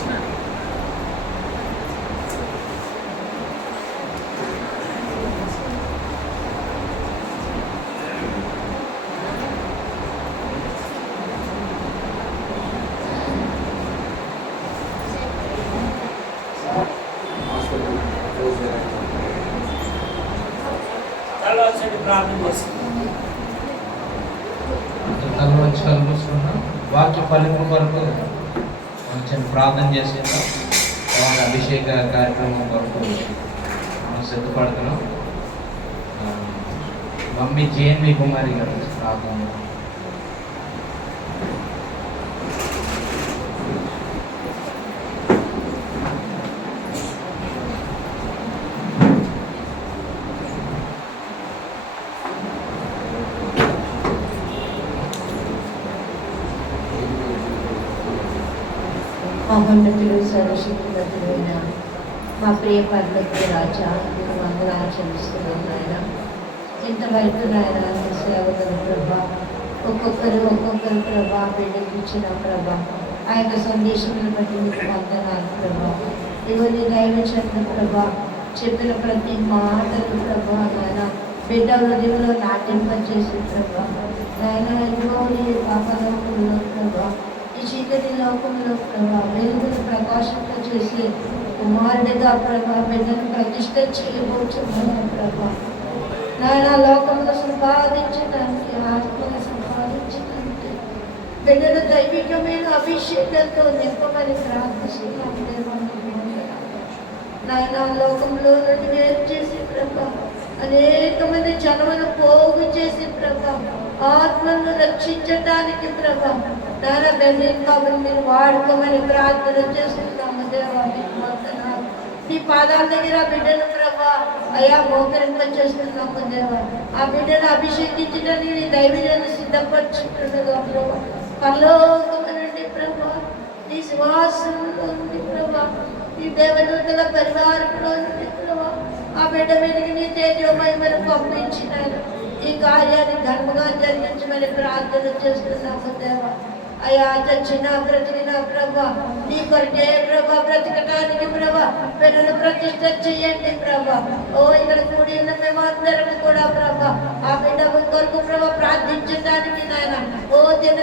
Thank you. ఫలింపు కొరకు కొంచెం ప్రార్థన చేసేద్దాం తర్వాత అభిషేక కార్యక్రమం కొరకు మనం సిద్ధపడుతున్నాం. మమ్మీ జేఎన్వి కుమారి గారు ప్రార్థన ప్రియ పర్వతి రాజా మీకు వందనాలు చెల్లిస్తున్నాం నాయన. ఇంతవరకు నాయన మీ సేవకులు ప్రభా? ఒక్కొక్కరు ఒక్కొక్కరు ప్రభా బిడ్డకు ఇచ్చిన ప్రభా. ఆ యొక్క సందేశములను బట్టి మీకు వందనాలు ప్రభా. ఇవన్నీ నీ దైవచంద్ర ప్రభా. చెప్పిన ప్రతి మాటలు ప్రభా నాయన. బిడ్డ హృదయంలో నాటింపజేసి ప్రభా. నాయన ఇదిగో నీ పాపలోకంలో ప్రభా. ఈ చీకటి లోకంలో ప్రభా వెలుగును ప్రకాశంతో చేసే కుమారుడిగా ప్రభా బిడ్డను ప్రతిష్ట చేయబోతున్నాను ప్రభా. నాయన లోకంలో సంపాదించడానికి ఆత్మను సంపాదించడానికి బిడ్డను దైవికమైన అభిషేకంతో నింపమని ప్రార్థిస్తున్నాను నాయన లోకంలో నుండి వేరు చేసి ప్రభా అనేకమంది జనమును పోగు చేసి ప్రభా ఆత్మను రక్షించటానికి ప్రభా తన బెన్నిన్ బాబుని మీరు వాడుకోమని ప్రార్థన చేస్తున్నాము దేవా నీ పాదాల దగ్గర బిడ్డను ప్రభా అయా మోకరింప చేస్తున్నాము దేవా. ఆ బిడ్డను అభిషేకించడానికి నీ దైవజను సిద్ధపరచుంటుండగా ప్రభా. పరలోకము నుండి ప్రభా నీ శ్వాసంలో ఉంది ప్రభా. ఈ దేవదూతల పరివారంలో ఉంది ప్రభా. ఆ బిడ్డ మీదకి నీ తేజోమయమని పంపించినారు. ఈ కార్యాన్ని ధర్మంగా జరిగించమని ప్రార్థన చేస్తున్నాము దేవా అయ్యా చచ్చిన బ్రతికిన ప్రభా నీ కొరకే ప్రభా బ్రతకటానికి ప్రభా పిల్లలు ప్రతిష్ట చెయ్యండి ప్రభా. ఓ ఇక్కడ కూడి ఉన్న మేమందరం ప్రభా ఆ బిడ్డ కొరకు ప్రభా ప్రార్థించడానికి నాయన ఓ దిన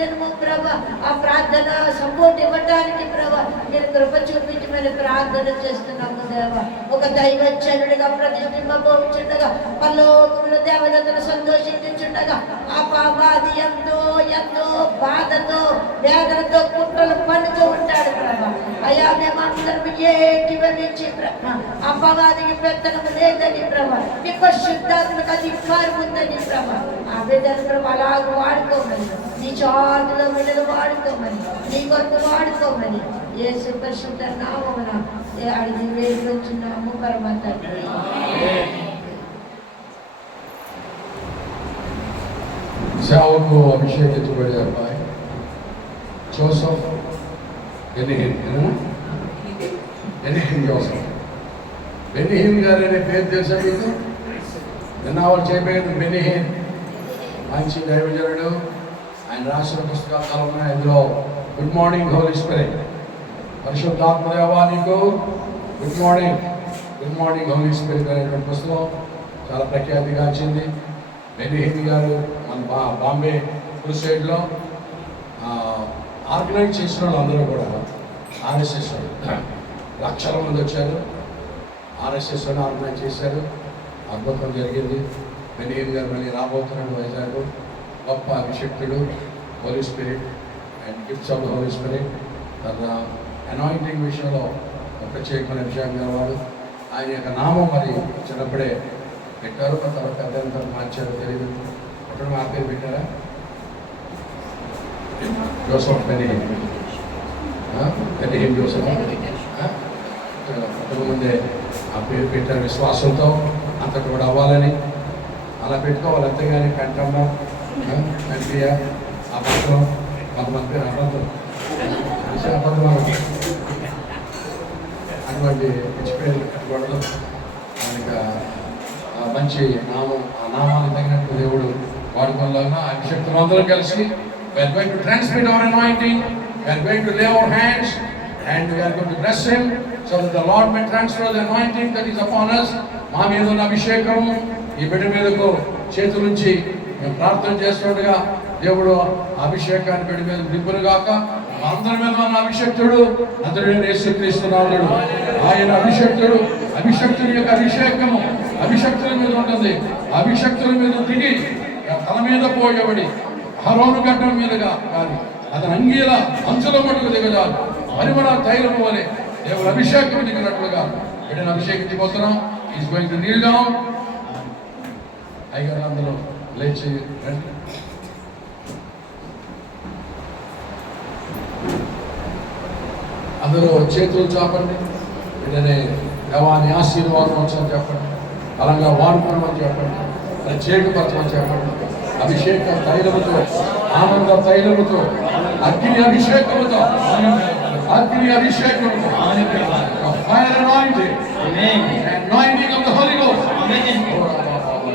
దినము ప్రభ ఆ ప్రార్థన సపోర్ట్ ఇవ్వడానికి ప్రభ మీరు కృప చూపించమని ప్రార్థన చేస్తున్నాము దేవ. ఒక దైవచనుడిగా ప్రతిష్ఠింపబోచుండగా పరలోకములు దేవతను సంతోషించుండగా ఆ పాపాది ఎంతో ఎంతో బాధతో వేదనతో కుట్రలు పండుతూ ఉంటాడు ప్రభా. అయా మేమందరం ఏకీభవించి ప్రభ అపవాదికి పెత్తనం లేదని ప్రభ నీకు శుద్ధాత్మక అధికారం ఉందని ప్రభ. ఆ బిడ్డను ప్రభ అలాగ వాడుకోమని నీ చాటులో బిడ్డలు వాడుకోమని నీ కొరకు వాడుకోమని ఏ సుపరిశుద్ధ నామమున ఏ అడిగి వేరు వచ్చినాము పరమ తండ్రి సేవకు అభిషేకించబడే అబ్బాయి జోసఫ్ బెనిహిన్ ఏనా? Benny Hinn Joseph Benny Hinn గారు అనే పేరు తెలుసా మీకు విన్నవాళ్ళు చెప్పేది బెనిహిన్ మంచి దైవజనుడు ఆయన రాసిన పుస్తకాలు ఉన్నాయి. ఇందులో గుడ్ మార్నింగ్ హోలీ స్పిరిట్ పరిశుద్ధాత్మదేవా నీకు. Good morning good morning holy spirit అనేటువంటి పుస్తకం చాలా ప్రఖ్యాతిగాంచింది బెనిహిన్ గారు మన బా బాంబే క్రూసైడ్లో ఆర్గనైజ్ చేసిన వాళ్ళు అందరూ కూడా ఆర్ఎస్ఎస్ లక్షల మంది వచ్చారు. ఆర్ఎస్ఎస్ ఆర్గనైజ్ చేశారు. అద్భుతం జరిగింది. బెనిహిన్ గారు మళ్ళీ రాబోతున్నాడు వైజాగ్ గొప్ప అభిషక్తుడు holy spirit and gifts of holy spirit తన అనాయింటింగ్ విషయంలో ఒక ప్రత్యేకమైన విషయం గలవాడు. ఆయన యొక్క నామం మరి చిన్నప్పుడే పెట్టారు. తర్వాత పెద్ద మార్చారో తెలియదు అప్పుడు మా పేరు పెట్టారా? Joseph Benny Hinn Benny Hinn Joseph. అంతకు ముందే ఆ పేరు పెట్టారు విశ్వాసంతో. అంతకు కూడా అవ్వాలని. అలా పెట్టుకోవాలి. అంతేగాని కంటమ్మ మంచిగా అబద్ధం కొంతమంది అబద్ధం మంచి అబద్ధం అటువంటి పిచ్చిపేరు కట్టుకోవడం మనకి మంచి నామం ఆ నామాన్ని తగినట్టు దేవుడు వాడుకోవాలన్న అభిషక్తులు అందరూ కలిసి we're going to transmit our anointing, we're going to lay our hands, and we are going to bless him so that the Lord may transfer the anointing that is upon us. మా మీద ఉన్న అభిషేకము ఈ బిడ్డ మీదకు చేతులుంచి మేము ప్రార్థన చేస్తుండగా దేవుడు అభిషేకాన్ని పెడి మీద దిబ్బులు కాక అందరి మీద మన అభిషక్తుడు అందరూ నేర్చుకునిస్తున్నాడు ఆయన అభిషక్తుడు అభిషక్తుని యొక్క అభిషేకము అభిషక్తుల మీద ఉంటుంది. అభిషక్తుల మీద దిగి తల మీద పోయబడి హరోను గడ్డం మీదుగా కాదు. అతని అంగీల అంచుల మటుకు దిగజాలు పరిమళ తైలం అనే దేవుడు అభిషేకం దిగినట్లుగా వీడిని అభిషేకించిపోతున్నాం is going to kneel down అయ్యారు అందులో లేచి రండి అందరూ చేతులు చాపండి. వెంటనే దేవాన్ని ఆశీర్వాదం వచ్చని చెప్పండి. బలంగా వాడుకోవడం అని చెప్పండి ప్రత్యేకపరచమని చెప్పండి. అభిషేక తైలముతో ఆనంద తైలముతో అగ్ని అభిషేకముతో అగ్ని అభిషేకముతో. Fire anointing anointing of the holy ghost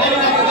Amém.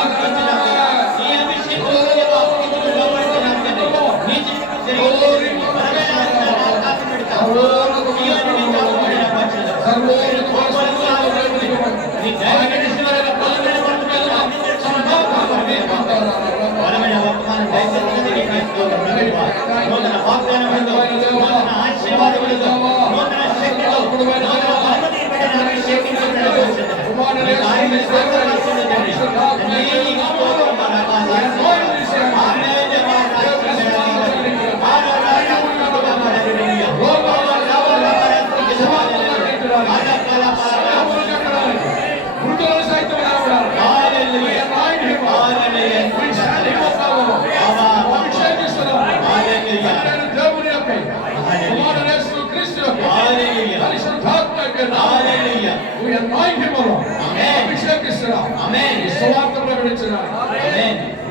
సువార్త ప్రకటించిన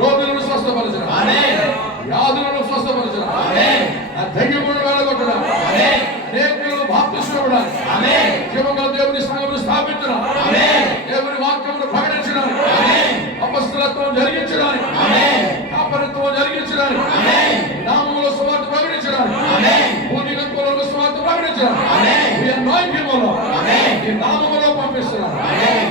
రోగులను స్వస్థపరచిన వ్యాధులను స్వస్థపరచిన ధైర్యమును వెళ్ళగొట్టిన అనేకులను బాప్తిస్తున్న జీవగల దేవుని సంఘమును స్థాపించిన దేవుని వాక్యమును ప్రకటించిన అపస్తులత్వం జరిగించడానికి. కాపరిత్వం జరిగించడానికి. నామములో సువార్త ప్రకటించడానికి. భూమిగత్వంలో సువార్త ప్రకటించడానికి. నామములో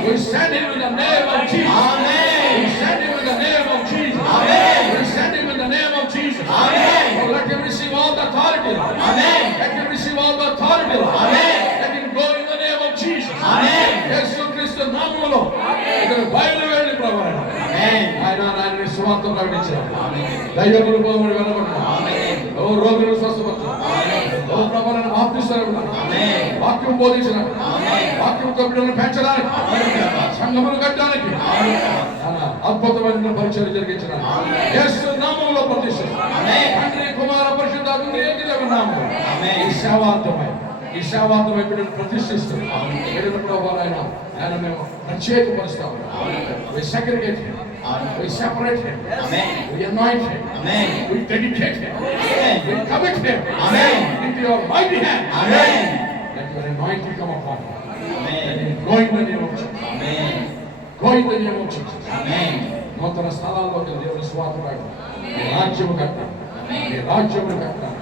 We send him in the name of Jesus. Amen. We send him in the name of Jesus. Amen. We send him in the name of Jesus. Amen. Oh, let him receive all the authority. Amen. Let him receive all the authority. Amen. Let him go in the name of Jesus. Amen. యేసు క్రీస్తు నామములో ఇక్కడ బయలువేడి ప్రభు Amen. ఆయన స్వార్థం ప్రకటించారు దైవ కృపములు వెలగొట్టు రోగులు స్వస్థపరచు ఓ ప్రభా నన్ను బాప్తిస్తారు వాక్యం బోధించిన వాక్యం కంపెనీలను పెంచడానికి సంఘములు కట్టడానికి అద్భుతమైన పరిచయం జరిగించిన యేసు నామంలో ప్రతిష్ఠ కుమార పరిశుద్ధాత్మ ఏకదేవ నామం ఈ సేవాంతమై ఈ సేవాంతం ఎప్పుడైనా ప్రతిష్ఠిస్తున్నాం ఎక్కడ ప్రభావం ఆయన మేము ప్రత్యేకపరుస్తాము segregate Amen. We separate him. Amen. We anoint him. Amen. We dedicate him. Amen. We commit him. Amen. Into your mighty hand. Amen. Let your anointing come upon him. Amen. Go in the name of Jesus. Amen. Go in the name of Jesus. Amen. నూతన స్థలాల్లోకి దేవుని స్వాతురాడు నీ రాజ్యము కట్టాను నీ రాజ్యమును కట్టాను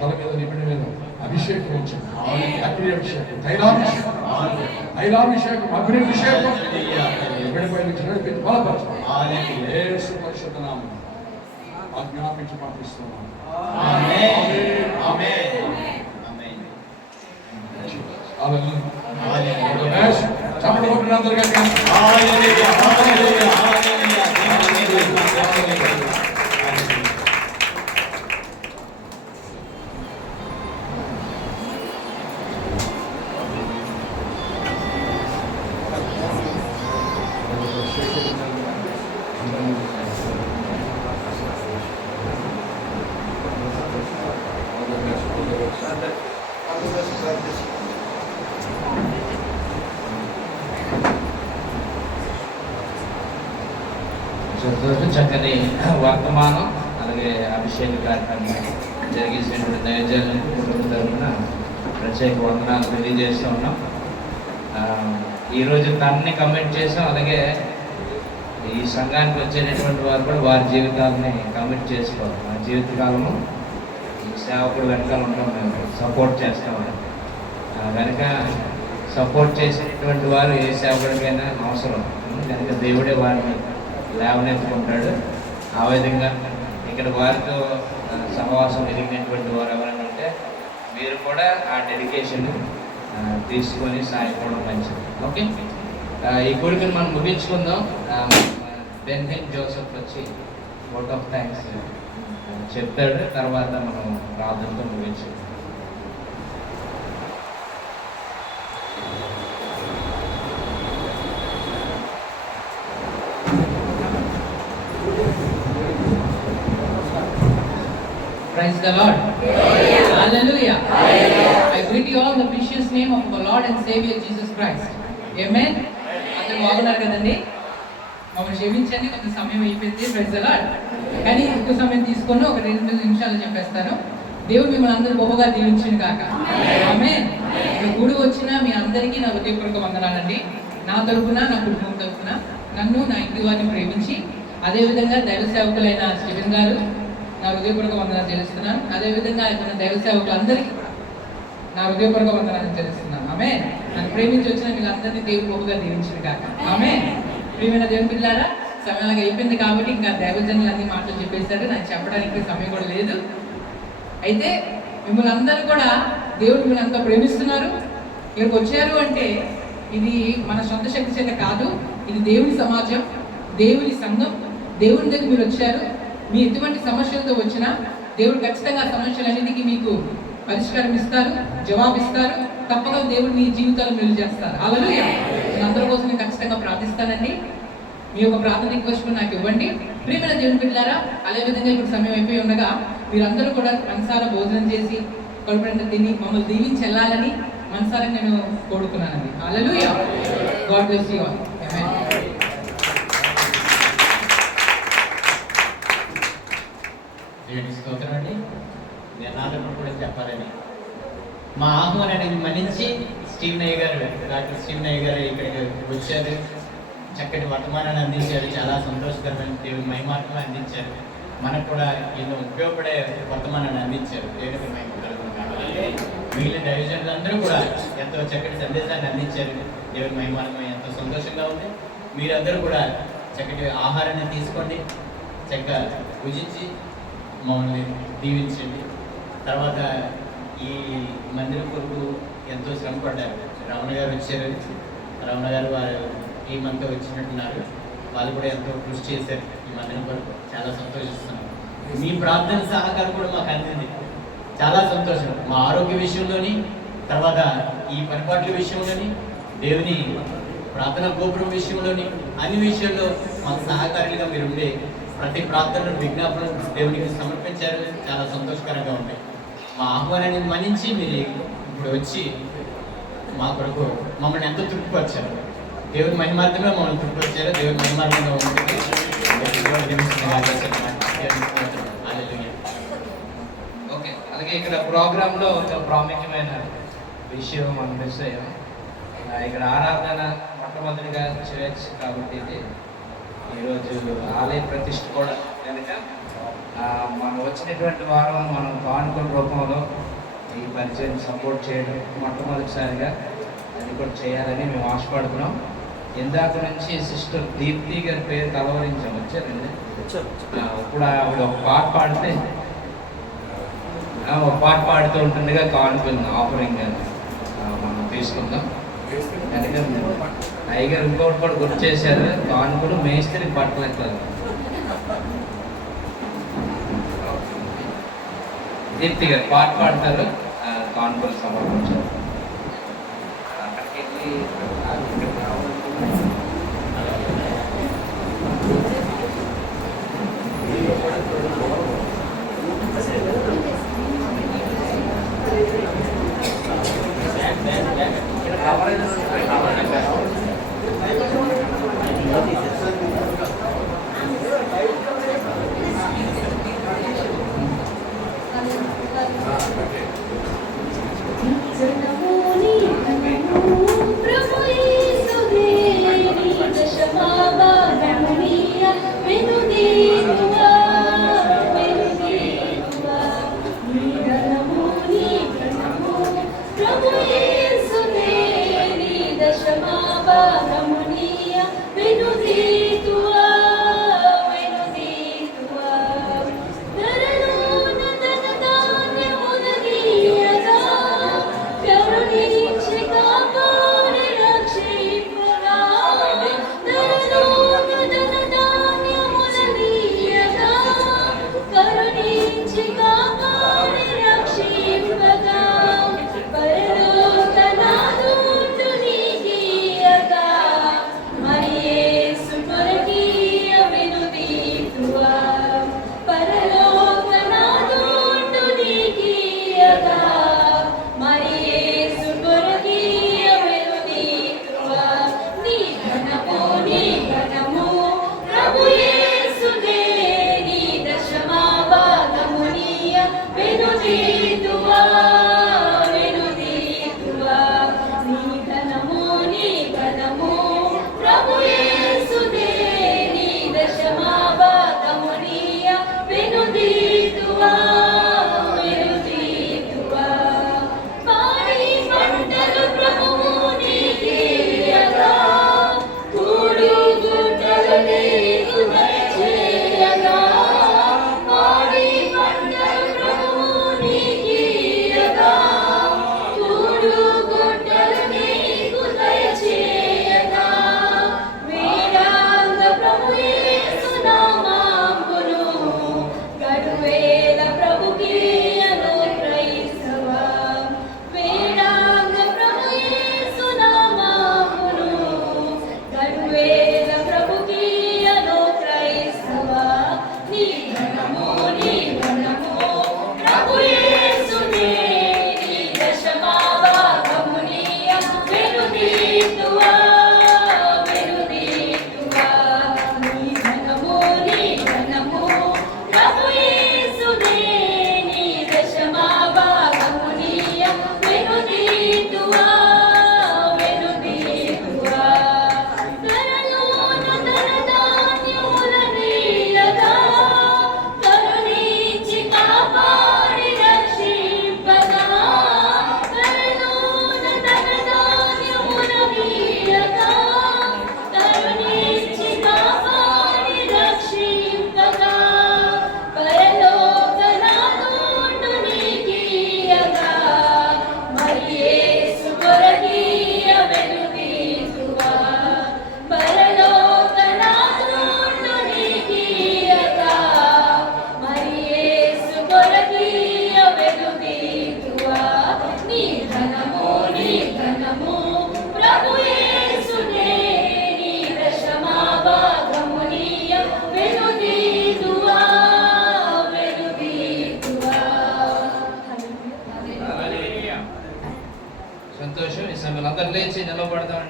తల మీద నిమిడి మీద అభిషేకం వచ్చింది అగ్ని అభిషేకం తైలాభిషేకం తైలాభిషేకం అగ్ని అభిషేకం విడిపోయించినట్టు బలపరచండి యేసు పరిషత్ నామం ఆజ్ఞాపించి పంపిస్తున్నాం చప్పటి కొట్టిన అందరికీ చక్కని వర్తమానం అలాగే అభిషేక కార్యక్రమం జరిగించినటువంటి నైవేద్యాలను కుటుంబ తరఫున ప్రత్యేక వందనాలు తెలియజేస్తూ ఉన్నాం. ఈరోజు తనని కమెంట్ చేసాం అలాగే ఈ సంఘానికి వచ్చేటటువంటి వారు కూడా వారి జీవితాలని కమెంట్ చేసుకోవాలి. నా జీవితకాలము సేవకుడు వెనకాల ఉంటాం మేము సపోర్ట్ చేస్తామని కనుక సపోర్ట్ చేసేటువంటి వారు ఏ సేవకుడికైనా అవసరం. కనుక దేవుడే వారిని లేవనెత్తుకుంటాడు. ఆ విధంగా ఇక్కడ వారితో సహవాసం ఎదిగినటువంటి వారు ఎవరైనా ఉంటే మీరు కూడా ఆ డెడికేషన్ తీసుకొని సాయపడడం మంచిది. ఓకే ఈ కోరికను మనం ముగించుకుందాం. బెన్హిన్ జోసెఫ్ వచ్చి ఓట్ ఆఫ్ థ్యాంక్స్ చెప్తాడు తర్వాత మనం ప్రార్థనతో ముగించుకుందాం Praise the Lord. Hallelujah. I greet you all in the precious name of our Lord and Savior Jesus Christ. Amen. అందరూ బాగున్నారు కదండి మమ్మల్ని క్షమించండి కొంత సమయం అయిపోయింది ప్రైజ్ కానీ ఎక్కువ సమయం తీసుకొని ఒక రెండు నిమిషాలు చెప్పేస్తాను. దేవుడు మిమ్మల్ని అందరూ బహుగా దీవించింది కాక. ఆమె గుడి వచ్చిన మీ అందరికీ నా ఉదయపూర్వక వందనాలండి. నా తరపున నా కుటుంబం తరపున నన్ను నా ఇంటి వారిని ప్రేమించి అదేవిధంగా దైవ సేవకులైన శివన్ గారు నా హృదయపూర్వక వందనాలు తెలుస్తున్నాను అదేవిధంగా ఆయన దైవ సేవకులందరికీ నా హృదయపూర్వక వందనాలు తెలుస్తున్నాను ఆమె నన్ను ప్రేమించి వచ్చిన వీళ్ళందరినీ దేవుడు బహుగా దీవించింది కాక. ఆమె ప్రియమైన దేవుని పిల్లారా సమయానికి అయిపోయింది కాబట్టి ఇంకా దైవజనులు అన్ని మాటలు చెప్పేశారు. నాకు చెప్పడానికి సమయం కూడా లేదు. అయితే మిమ్మల్ని అందరూ కూడా దేవుడు మిమ్మల్ని అంతా ప్రేమిస్తున్నారు. ఇక్కడికి వచ్చారు అంటే ఇది మన సొంత శక్తి చేత కాదు. ఇది దేవుని సమాజం దేవుని సంఘం. దేవుని దగ్గర మీరు వచ్చారు. మీ ఎటువంటి సమస్యలతో వచ్చినా దేవుడు ఖచ్చితంగా సమస్యలన్నిటికీ మీకు పరిష్కారం ఇస్తారు జవాబు ఇస్తారు. తప్పక దేవుడు మీ జీవితాలు మెరుగు చేస్తారు. అలాగే అందరి కోసం నేను ఖచ్చితంగా ప్రార్థిస్తానండి. మీ యొక్క ప్రార్థన రిక్వెస్ట్ నాకు ఇవ్వండి. ప్రియమైన దేవుని బిడ్డారా అదేవిధంగా ఇప్పుడు సమయం అయిపోయి ఉండగా మీరందరూ కూడా మనసారా భోజనం చేసి కడుపునంత తిని మమ్మల్ని దీవించి వెళ్ళాలని మనసారా నేను కోరుకున్నానండి. అలలు గాడ్ బ్లెస్ యూ ఆల్ అండి. నేను కూడా చెప్పాలని. మా ఆహ్వానాన్ని మన్నించి స్టీవ్ నయ్య గారు డాక్టర్ స్టీవ్ నయ్య గారు ఇక్కడికి వచ్చారు. చక్కటి వర్తమానాన్ని అందించారు. చాలా సంతోషకరమైన దేవుని మహిమాత్మ అందించారు. మనకు కూడా ఎన్నో ఉపయోగపడే వర్తమానాన్ని అందించారు. దేవునికి మహిమ కలుగును గాక. మిగిలిన డైవిజన్లందరూ కూడా ఎంతో చక్కటి సందేశాన్ని అందించారు. దేవుని మహిమాత్మ ఎంతో సంతోషంగా ఉంది. మీరందరూ కూడా చక్కటి ఆహారాన్ని తీసుకోండి. చక్కగా భుజించి మమ్మల్ని దీవించండి. తర్వాత ఈ మందిరం కొరకు ఎంతో శ్రమ పడ్డారు రమణ గారు వచ్చారు. రమణ గారు వారు ఈ మంత్ వచ్చినట్టున్నారు. వాళ్ళు కూడా ఎంతో కృషి చేశారు. ఈ మధ్యన వరకు చాలా సంతోషిస్తున్నాం. మీ ప్రార్థన సహకారం కూడా మాకు అందింది. చాలా సంతోషం. మా ఆరోగ్య విషయంలోని తర్వాత ఈ పరిపాట్ల విషయంలోని దేవుని ప్రార్థన గోపురం విషయంలోని అన్ని విషయాల్లో మాకు సహకారులుగా మీరు ఉండే ప్రతి ప్రార్థనను విజ్ఞాపన దేవునికి సమర్పించారు. చాలా సంతోషకరంగా ఉంటాయి మా ఆహ్వానాన్ని మన్నించి మీరు ఇప్పుడు వచ్చి మా కొరకు మమ్మల్ని ఎంతో తృప్తిపరిచారు. దేవుని మహిమార్థమే మమ్మల్ని తృప్తిపరిచారు దేవుని మహిమార్థంగా ఉంటుంది ఓకే. అలాగే ఇక్కడ ప్రోగ్రాంలో ఒక ప్రాముఖ్యమైన విషయం మనం మిస్ అయ్యాం ఇక్కడ ఆరాధన మొట్టమొదటిగా చర్చ్ కాబట్టి ఇది ఈరోజు ఆలయ ప్రతిష్ఠ కూడా. కనుక మనం వచ్చినటువంటి వారం మనం కానుకల రూపంలో ఈ పరిచయం సపోర్ట్ చేయడం మొట్టమొదటిసారిగా అది కూడా చేయాలని మేము ఆశపడుతున్నాం. ఇందాక నుంచి సిస్టర్ దీప్తి గారి పేరు కలవరించాం వచ్చారండి? ఇప్పుడు ఆవిడ ఒక పాట పాడితే ఒక పాట పాడుతూ ఉంటుండగా కానుకలు ఆఫరింగ్ అని. మనం తీసుకుందాం. అయ్యగారు ఇంకోటి కూడా గుర్తు చేశారు కానుకలు మేస్త్రి ఎట్లా దీప్తి గారు పాట పాడతారు ఆ, కానుకలు సమర్పించారు.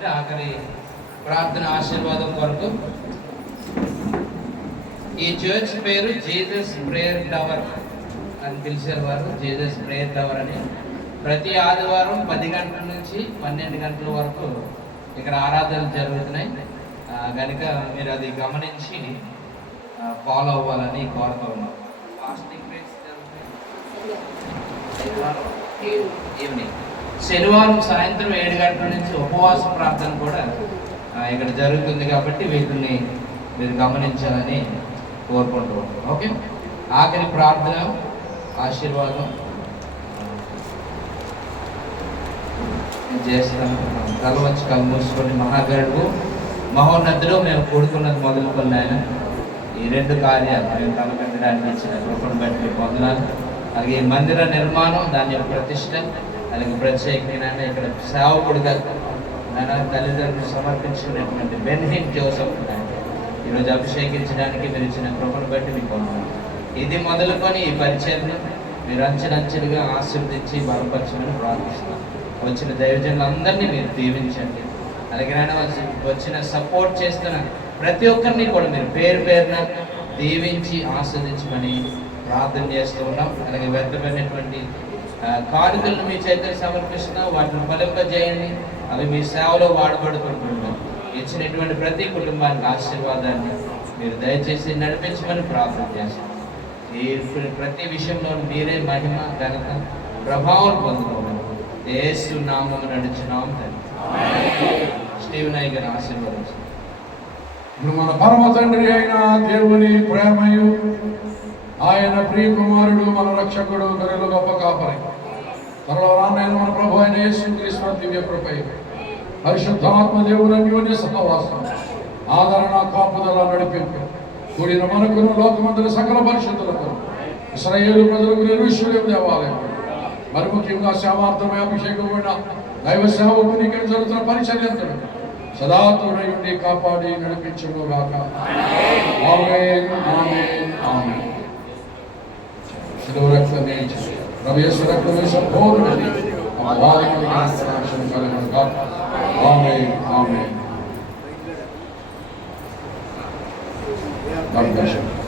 ఆఖరి ప్రార్థన ఆశీర్వాదం కొరకు. ఈ చర్చ్ పేరు జీసస్ ప్రేయర్ టవర్ అని పిలిచారు వారు. జీసస్ ప్రేయర్ టవర్ అని. ప్రతి ఆదివారం పది గంటల నుంచి పన్నెండు గంటల వరకు ఇక్కడ ఆరాధనలు జరుగుతున్నాయి. కనుక మీరు అది గమనించి ఫాలో అవ్వాలని కోరుతూ ఉన్నాం. Fasting evening. శనివారం సాయంత్రం ఏడు గంటల నుంచి ఉపవాస ప్రార్థన కూడా ఇక్కడ జరుగుతుంది కాబట్టి వీటిని మీరు గమనించాలని కోరుకుంటూ ఉంటాం. ఓకే? ఆఖరి ప్రార్థన ఆశీర్వాదం. చేస్తాను. కళ్ళు వచ్చి కళ్ళు మూసుకొని మహాగరుడు మహోన్నతుడు మేము కూడుకున్నది మొదలుకొని ఆయన ఈ రెండు కార్యాలు మేము తలపెట్టడానికి ఇచ్చిన కృపను బట్టి మీకు అలాగే మందిర నిర్మాణం దాని యొక్క ప్రతిష్ట అలాగే ప్రత్యేకమైన ఇక్కడ సేవకుడిగా నాన్న తల్లిదండ్రులు సమర్పించుకునేటువంటి బెన్హిన్ జోసఫ్ నాయన ఈరోజు అభిషేకించడానికి మీరు ఇచ్చిన కృపను బట్టి మీకు ఇది మొదలుకొని ఈ పరిచయను మీరు అంచెలంచెలుగా ఆశీర్వదించి బలపరచమని ప్రార్థిస్తున్నాం. వచ్చిన దైవజనులందరినీ మీరు దీవించండి. అలాగే నాయన వచ్చిన సపోర్ట్ చేస్తున్న ప్రతి ఒక్కరిని కూడా మీరు పేరు పేరున దీవించి ఆస్వాదించమని ప్రార్థన చేస్తూ ఉన్నాం. అలాగే వ్యర్థమైనటువంటి కానుకలను మీ చేతులు సమర్పిస్తున్నా వాటిని ఫలింపజేయండి అవి మీ సేవలో వాడబడుతుంటున్నాం ఇచ్చినటువంటి ప్రతి కుటుంబానికి ఆశీర్వాదాన్ని మీరు దయచేసి నడిపించమని ప్రార్థన చేస్తాం. ఈ ప్రతి విషయంలో మీరే మహిమ ఘనత ప్రభావం పొందుకోవాలి ఏసు నామం నడుచున్నాం స్టీవెన్ అయ్య గారు ఆశీర్వదించండి. మన పరమ తండ్రి అయిన దేవుని ప్రేమయు ఆయన ప్రియ కుమారుడు మన రక్షకుడు గొర్రెలు గొప్ప కాపరి. త్వరలో రానైన మన ప్రభు అయిన యేసు క్రీస్తు దివ్య కృపై పరిశుద్ధాత్మ దేవుని అన్యోన్య సహవాసం ఆదరణ కాపుదల నడిపింపు కూడిన మనకును లోకమందుల సకల పరిశుద్ధులకు ఇస్రాయేలు ప్రజలకు నిరుషులేం దేవాలయం మరి ముఖ్యంగా సేవార్థమై అభిషేకమైన దైవ సేవకుని ఇక్కడ జరుగుతున్న పరిచర్యంతుడు సదా తోడై ఉండి కాపాడి నడిపించును గాక ఆమేన్ ఆమేన్ ఆమేన్ శిలువ రక్తమే Rabbi Yisrael Kovish, the money, and why you ask for Hashem Shalem of God. Amen, amen.